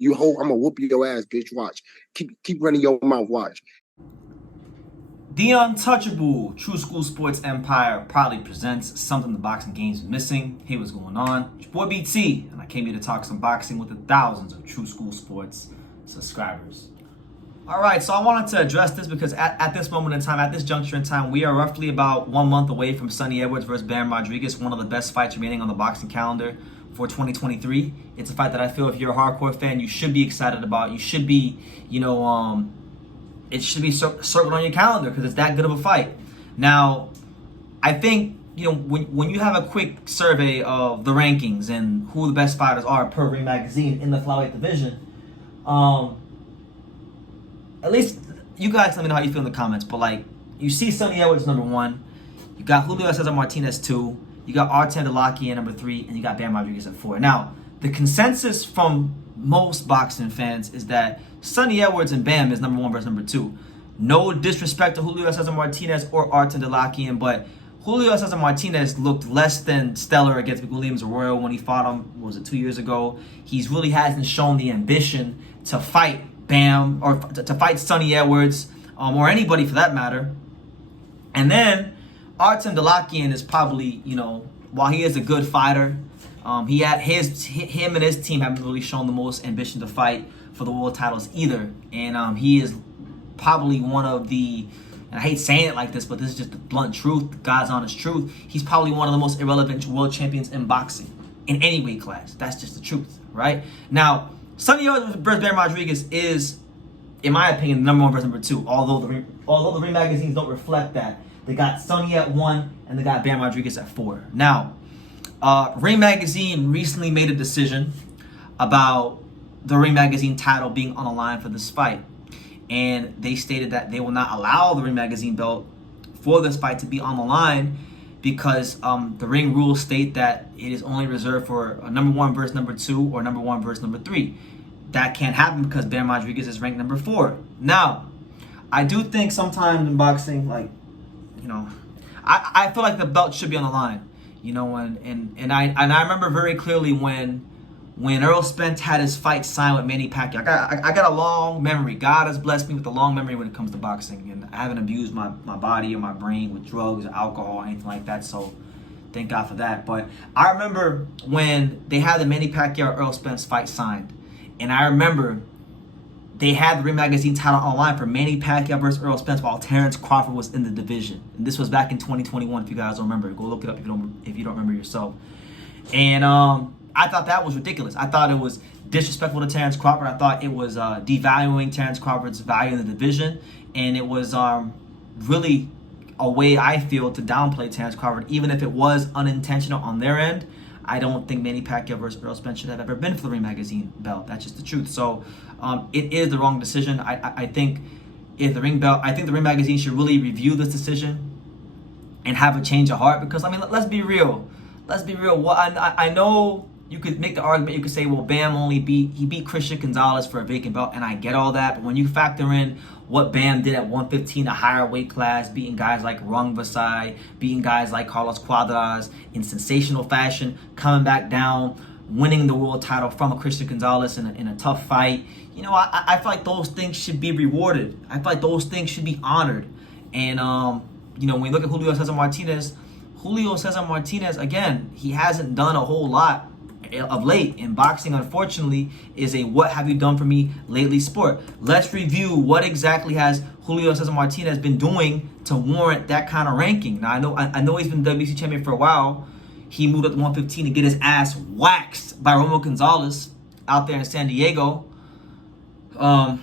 You hold, I'm gonna whoop your ass, bitch. Watch. Keep running your mouth. Watch. The untouchable True School Sports Empire proudly presents something the boxing game's missing. Hey, what's going on? It's your boy BT, and I came here to talk some boxing with the thousands of True School Sports subscribers. All right, so I wanted to address this because at this moment in time, at this juncture in time, we are roughly about 1 month away from Sonny Edwards versus Bam Rodriguez, one of the best fights remaining on the boxing calendar for 2023. It's a fight that I feel if you're a hardcore fan, you should be excited about. You should be, it should be circled on your calendar because it's that good of a fight. Now, I think, when you have a quick survey of the rankings and who the best fighters are per Ring Magazine in the flyweight division, at least you guys let me know how you feel in the comments. But you see Sonny Edwards number 1, you got Julio Cesar Martinez 2, you got Artem Delakian number 3, and you got Bam Rodriguez at 4. Now, the consensus from most boxing fans is that Sonny Edwards and Bam is number 1 versus number 2. No disrespect to Julio Cesar Martinez or Artem Delakian, but Julio Cesar Martinez looked less than stellar against Williams Arroyo when he fought him, what was it, 2 years ago. He really hasn't shown the ambition to fight Bam or to fight Sonny Edwards or anybody for that matter. And then Artem Delakian is probably, while he is a good fighter, him and his team haven't really shown the most ambition to fight for the world titles either. And he is probably one of the, and I hate saying it like this, but this is just the blunt truth, the God's honest truth. He's probably one of the most irrelevant world champions in boxing in any weight class. That's just the truth, right? Now, Sonny Edwards versus Bam Rodriguez is, in my opinion, number 1 versus number 2. Although the Ring magazines don't reflect that. They got Sonny at 1 and they got Bam Rodriguez at 4. Now, Ring Magazine recently made a decision about the Ring Magazine title being on the line for this fight. And they stated that they will not allow the Ring Magazine belt for this fight to be on the line because the ring rules state that it is only reserved for a number 1 versus number 2 or number 1 versus number 3. That can't happen because Bam Rodriguez is ranked number 4. Now, I do think sometimes in boxing, I feel like the belt should be on the line. And I remember very clearly when Errol Spence had his fight signed with Manny Pacquiao. I got a long memory. God has blessed me with a long memory when it comes to boxing, and I haven't abused my body or my brain with drugs or alcohol or anything like that. So thank God for that. But I remember when they had the Manny Pacquiao Errol Spence fight signed, and I remember they had the Ring Magazine title online for Manny Pacquiao versus Errol Spence while Terrence Crawford was in the division. And this was back in 2021, if you guys don't remember. Go look it up if you don't remember yourself. And I thought that was ridiculous. I thought it was disrespectful to Terrence Crawford. I thought it was devaluing Terrence Crawford's value in the division. And it was really a way, I feel, to downplay Terrence Crawford, even if it was unintentional on their end. I don't think Manny Pacquiao versus Errol Spence should have ever been for the Ring Magazine belt. That's just the truth. So it is the wrong decision. I think the Ring Magazine should really review this decision and have a change of heart. Because let's be real. Well, I know you could make the argument. You could say, well, Bam beat Christian Gonzalez for a vacant belt, and I get all that. But when you factor in what Bam did at 115, a higher weight class, beating guys like Rung Vasai, beating guys like Carlos Cuadras in sensational fashion, coming back down, winning the world title from a Christian Gonzalez in a tough fight, I feel like those things should be rewarded. I feel like those things should be honored. And when you look at Julio Cesar Martinez, again, he hasn't done a whole lot of late, and boxing, unfortunately, is a what have you done for me lately sport. Let's review what exactly has Julio Cesar Martinez been doing to warrant that kind of ranking. Now, I know he's been WBC champion for a while. He moved up to 115 to get his ass waxed by Romo Gonzalez out there in San Diego. But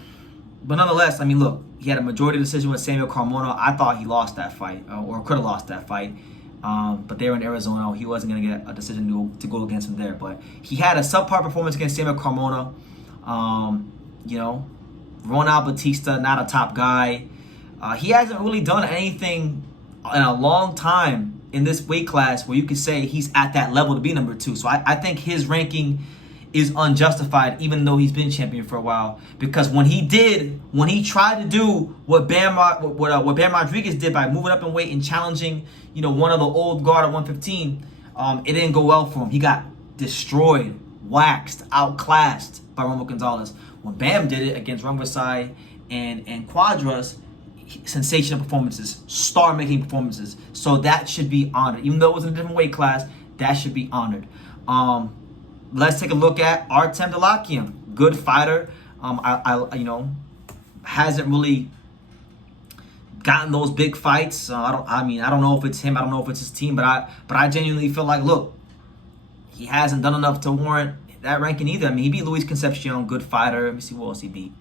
nonetheless, look, he had a majority decision with Samuel Carmona. I thought he lost that fight, or could have lost that fight. But they were in Arizona. He wasn't going to get a decision to go against him there. But he had a subpar performance against Samuel Carmona. Ronald Batista, not a top guy. He hasn't really done anything in a long time in this weight class where you could say he's at that level to be number 2. So I think his ranking is unjustified, even though he's been champion for a while. Because when he tried to do what Bam Rodriguez did by moving up in weight and challenging, one of the old guard at 115, it didn't go well for him. He got destroyed waxed, outclassed by Romo Gonzalez. When Bam did it against Rumbersai and Quadras, sensational performances, star-making performances. So that should be honored. Even though it was in a different weight class, that should be honored. Let's take a look at Artem Dalakian. Good fighter. Hasn't really gotten those big fights. I don't know if it's him. I don't know if it's his team. But I genuinely feel like, look, he hasn't done enough to warrant that ranking either. I mean, he beat Luis Concepcion, good fighter. Let me see what else he beat.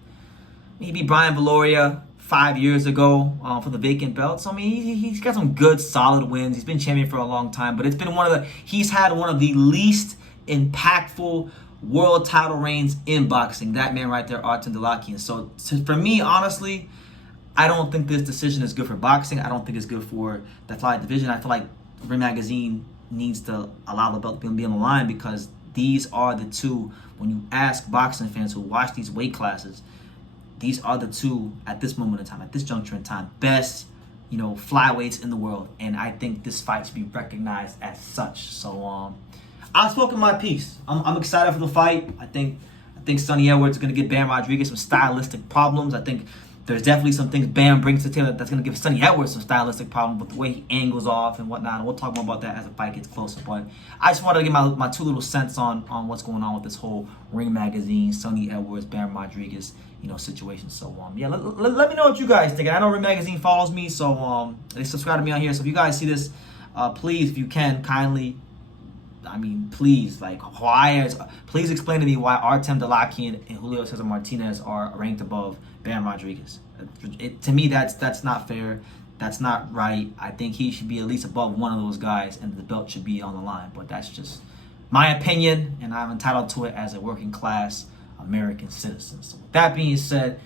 He beat Brian Valoria 5 years ago for the vacant belt. So I mean, he's got some good, solid wins. He's been champion for a long time, but it's been he's had one of the least impactful world title reigns in boxing. That man right there, Artem Dalakian. So for me, honestly, I don't think this decision is good for boxing. I don't think it's good for the flyweight division. I feel like Ring Magazine needs to allow the belt to be on the line, because these are the two, when you ask boxing fans who watch these weight classes, these are the two, at this moment in time, at this juncture in time, best, flyweights in the world. And I think this fight should be recognized as such. So I've spoken my piece. I'm excited for the fight. I think Sonny Edwards is going to give Bam Rodriguez some stylistic problems. I think there's definitely some things Bam brings to the table that's going to give Sonny Edwards some stylistic problems with the way he angles off and whatnot. And we'll talk more about that as the fight gets closer. But I just wanted to give my two little cents on what's going on with this whole Ring Magazine, Sonny Edwards, Bam Rodriguez, situation. So yeah, let me know what you guys think. I know Ring Magazine follows me, so they subscribe to me on here. So if you guys see this, please, if you can, kindly, please, please explain to me why Artem Dalakian and Julio Cesar Martinez are ranked above Bam Rodriguez. To me, that's not fair. That's not right. I think he should be at least above one of those guys, and the belt should be on the line. But that's just my opinion, and I'm entitled to it as a working class American citizen. So with that being said,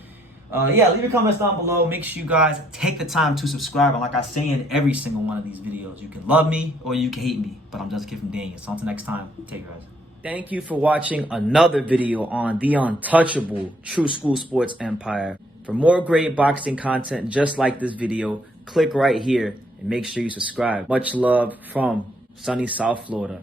leave your comments down below. Make sure you guys take the time to subscribe. And like I say in every single one of these videos, you can love me or you can hate me, but I'm just a kid from Daniel. So until next time, take care, guys. Thank you for watching another video on the untouchable True School Sports Empire. For more great boxing content just like this video, click right here and make sure you subscribe. Much love from sunny South Florida.